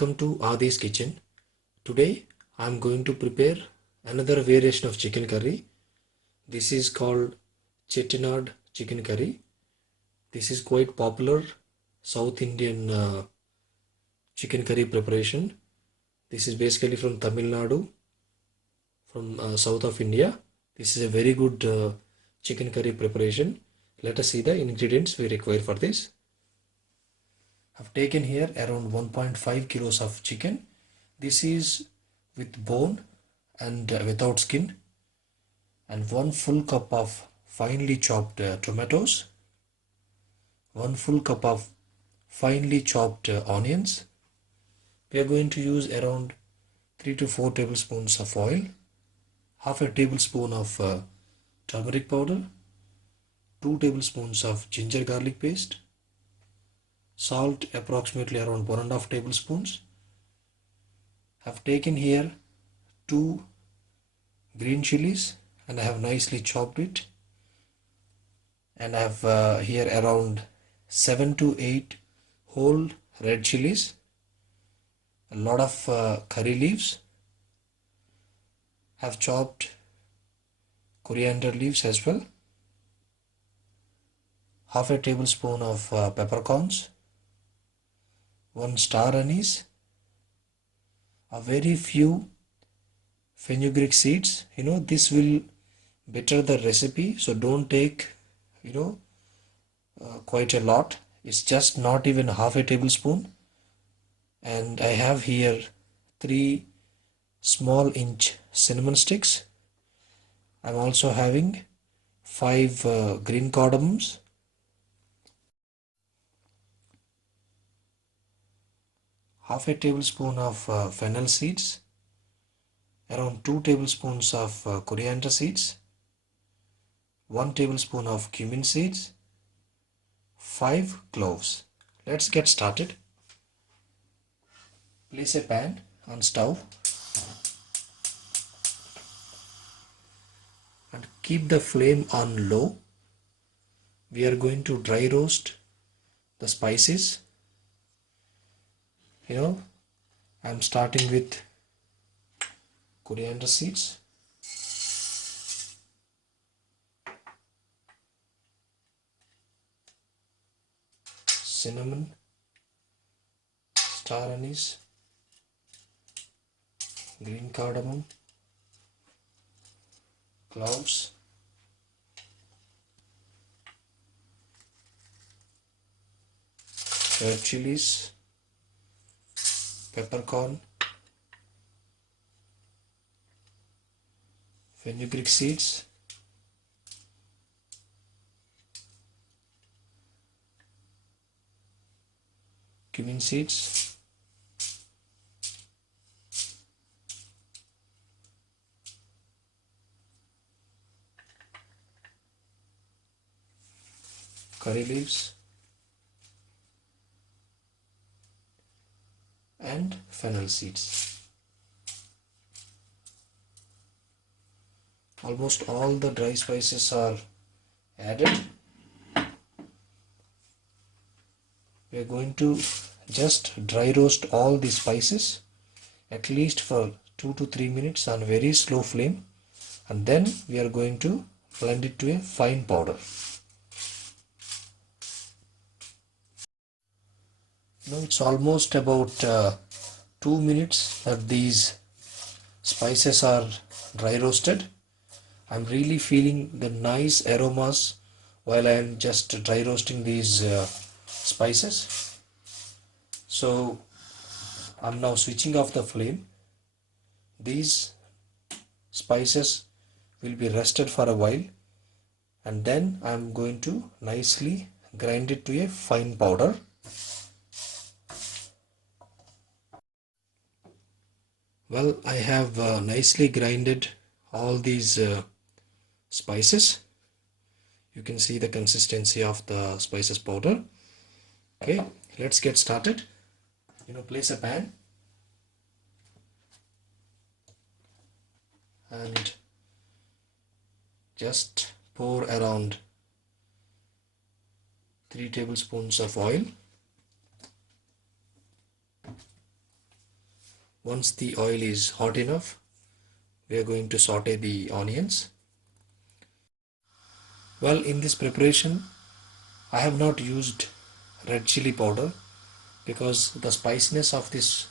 welcome to Adi's kitchen. Today I am going to prepare another variation of chicken curry. This is called Chettinad chicken curry. This is quite popular South Indian chicken curry preparation. This is basically from Tamil Nadu, from south of India. This is a very good chicken curry preparation. Let us see the ingredients we require for this. I've taken here around 1.5 kilos of chicken. This is with bone and without skin, and 1 full cup of finely chopped tomatoes, 1 full cup of finely chopped onions. We are going to use around 3 to 4 tablespoons of oil, half a tablespoon of turmeric powder, 2 tablespoons of ginger garlic paste, salt approximately around 1.5 tablespoons. I've taken here 2 green chillies and I have nicely chopped it, and I have here around 7 to 8 whole red chillies, a lot of curry leaves. I've chopped coriander leaves as well, half a tablespoon of peppercorns, 1 star anise, a very few fenugreek seeds. This will better the recipe, so don't take quite a lot. It's just not even half a tablespoon. And I have here 3 small inch cinnamon sticks. I'm also having 5 green cardamoms, half a tablespoon of fennel seeds, around 2 tablespoons of coriander seeds, 1 tablespoon of cumin seeds, 5 cloves. Let's get started. Place a pan on stove and keep the flame on low. We are going to dry roast the spices. I'm starting with coriander seeds, cinnamon, star anise, green cardamom, cloves, red chillies, peppercorn, fenugreek seeds, cumin seeds, curry leaves, and fennel seeds. Almost all the dry spices are added. We are going to just dry roast all the spices at least for 2 to 3 minutes on very slow flame, and then we are going to blend it to a fine powder. Now it's almost about 2 minutes that these spices are dry roasted. I'm really feeling the nice aromas while I am just dry roasting these spices. So I'm now switching off the flame. These spices will be rested for a while, and then I'm going to nicely grind it to a fine powder. Well, I have nicely grinded all these spices. You can see the consistency of the spices powder. Okay, let's get started. Place a pan and just pour around 3 tablespoons of oil. Once the oil is hot enough, we are going to saute the onions. Well, in this preparation, I have not used red chili powder because the spiciness of this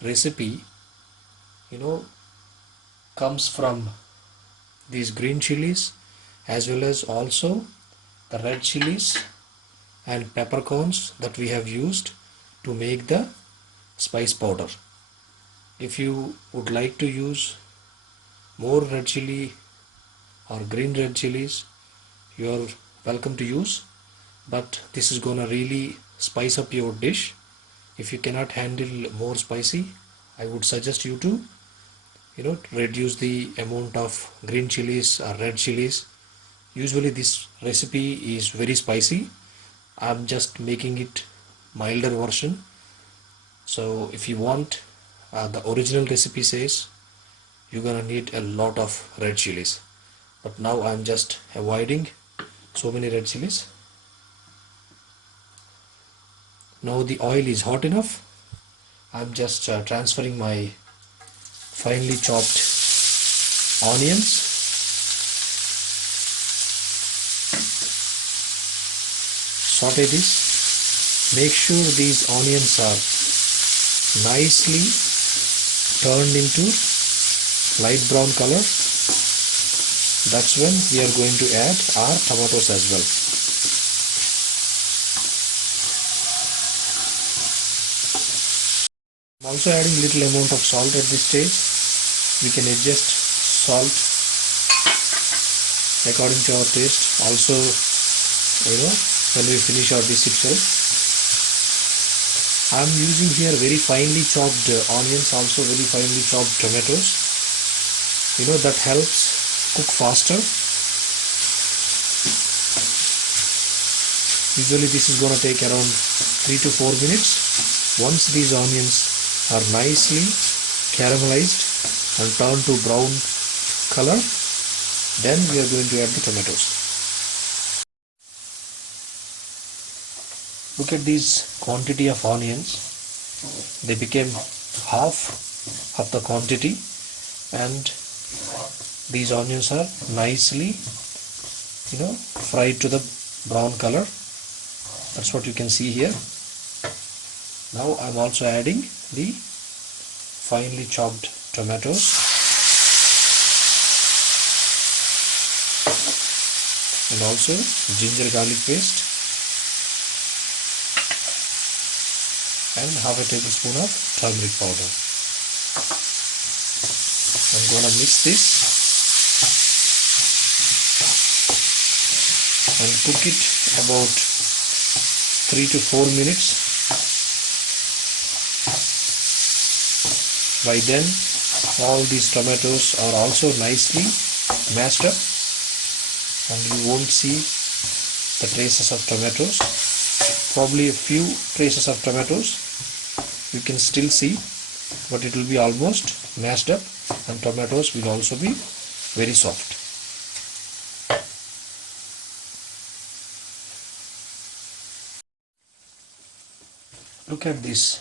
recipe, you know, comes from these green chilies as well as also the red chilies and peppercorns that we have used to make the spice powder. If you would like to use more red chili or green red chilies, you are welcome to use, but this is gonna really spice up your dish. If you cannot handle more spicy, I would suggest you to reduce the amount of green chilies or red chilies. Usually this recipe is very spicy. I'm just making it milder version. So if you want, the original recipe says you're gonna need a lot of red chilies, but now I'm just avoiding so many red chilies. Now the oil is hot enough. I'm just transferring my finely chopped onions. Saute this. Make sure these onions are nicely turned into light brown color. That's when we are going to add our tomatoes as well. I'm also adding little amount of salt at this stage. We can adjust salt according to our taste. Also, when we finish our dish itself. I'm using here very finely chopped onions, also very finely chopped tomatoes. That helps cook faster. Usually this is going to take around 3 to 4 minutes. Once these onions are nicely caramelized and turned to brown color, then we are going to add the tomatoes. Look at this quantity of onions. They became half of the quantity, and these onions are nicely fried to the brown color. That's what you can see here. Now I'm also adding the finely chopped tomatoes and also ginger garlic paste and half a tablespoon of turmeric powder. I'm gonna mix this and cook it about 3 to 4 minutes. By then all these tomatoes are also nicely mashed up and you won't see the traces of tomatoes. Probably a few traces of tomatoes you can still see, but it will be almost mashed up and tomatoes will also be very soft. Look at this.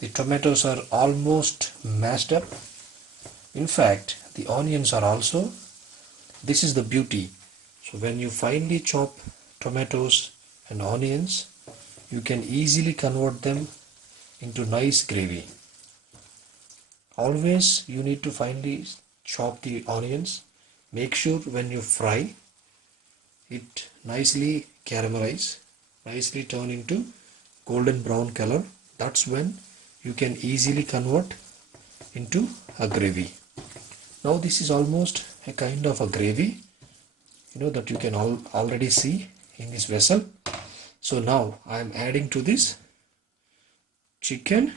The tomatoes are almost mashed up. In fact, the onions are also. This is the beauty. So when you finely chop tomatoes and onions, you can easily convert them into nice gravy. Always you need to finely chop the onions. Make sure when you fry it nicely caramelize, nicely turn into golden brown color. That's when you can easily convert into a gravy. Now this is almost a kind of a gravy, that you can already see in this vessel. So now I am adding to this chicken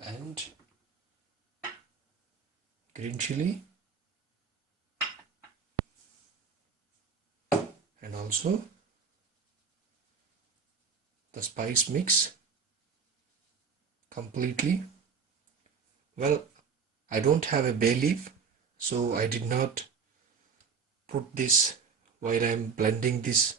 and green chili and also the spice mix completely. Well, I don't have a bay leaf, so I did not put this while I'm blending this,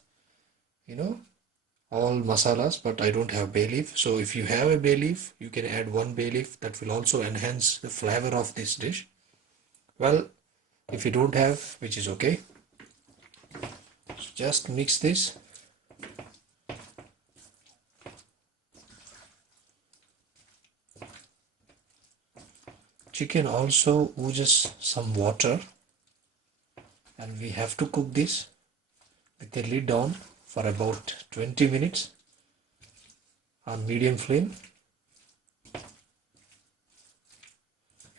all masalas, but I don't have bay leaf. So if you have a bay leaf, you can add one bay leaf. That will also enhance the flavor of this dish. Well, if you don't have, which is okay, so just mix this. Chicken also oozes some water, and we have to cook this with the lid on for about 20 minutes on medium flame.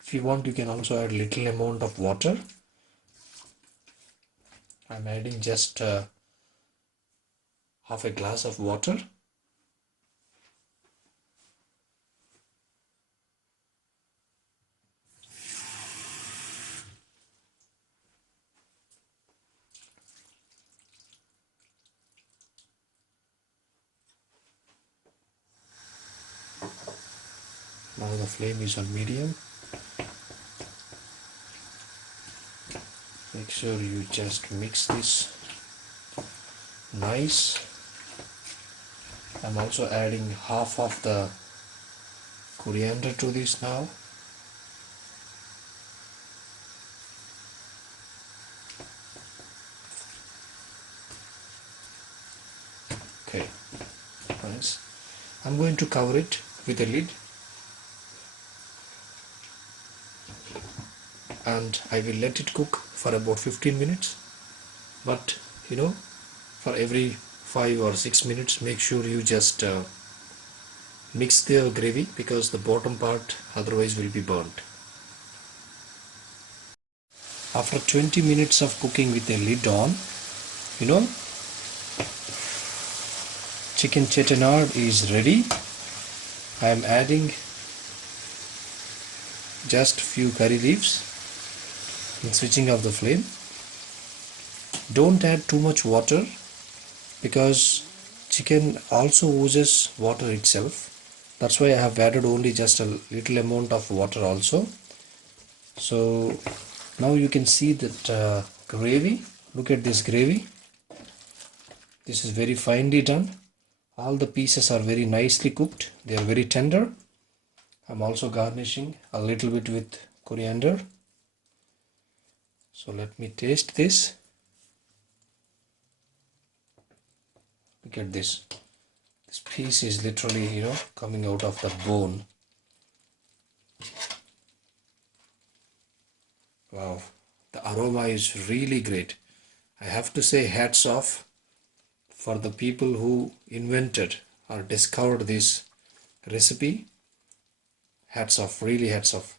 If you want, you can also add little amount of water. I'm adding just half a glass of water. Now the flame is on medium. Make sure you just mix this nice. I'm also adding half of the coriander to this now. Okay, nice. I'm going to cover it with a lid, and I will let it cook for about 15 minutes. But for every 5 or 6 minutes, make sure you just mix the gravy, because the bottom part otherwise will be burnt. After 20 minutes of cooking with the lid on, chicken chettinad is ready. I am adding just few curry leaves and switching off the flame. Don't add too much water, because chicken also oozes water itself. That's why I have added only just a little amount of water also. So now you can see that gravy. Look at this gravy. This is very finely done. All the pieces are very nicely cooked. They are very tender. I'm also garnishing a little bit with coriander. So let me taste this. Look at this. This piece is literally, coming out of the bone. Wow, the aroma is really great. I have to say hats off for the people who invented or discovered this recipe. Hats off, really hats off.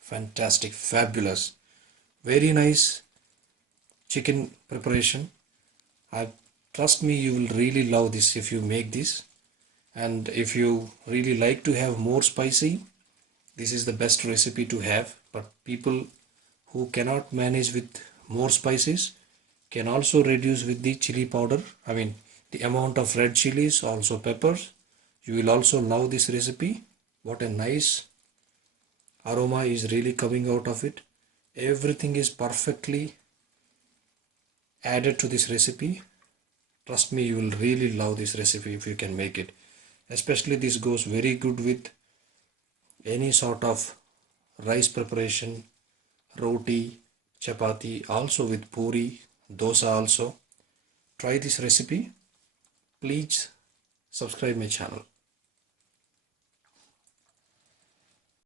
Fantastic, fabulous, very nice chicken preparation. Trust me, you will really love this if you make this. And if you really like to have more spicy, this is the best recipe to have. But people who cannot manage with more spices can also reduce with the chili powder. I mean, the amount of red chilies, also peppers. You will also love this recipe. What a nice aroma is really coming out of it. Everything is perfectly added to this recipe. Trust me, you will really love this recipe if you can make it. Especially this goes very good with any sort of rice preparation, roti, chapati, also with poori, dosa also. Try this recipe. Please subscribe my channel.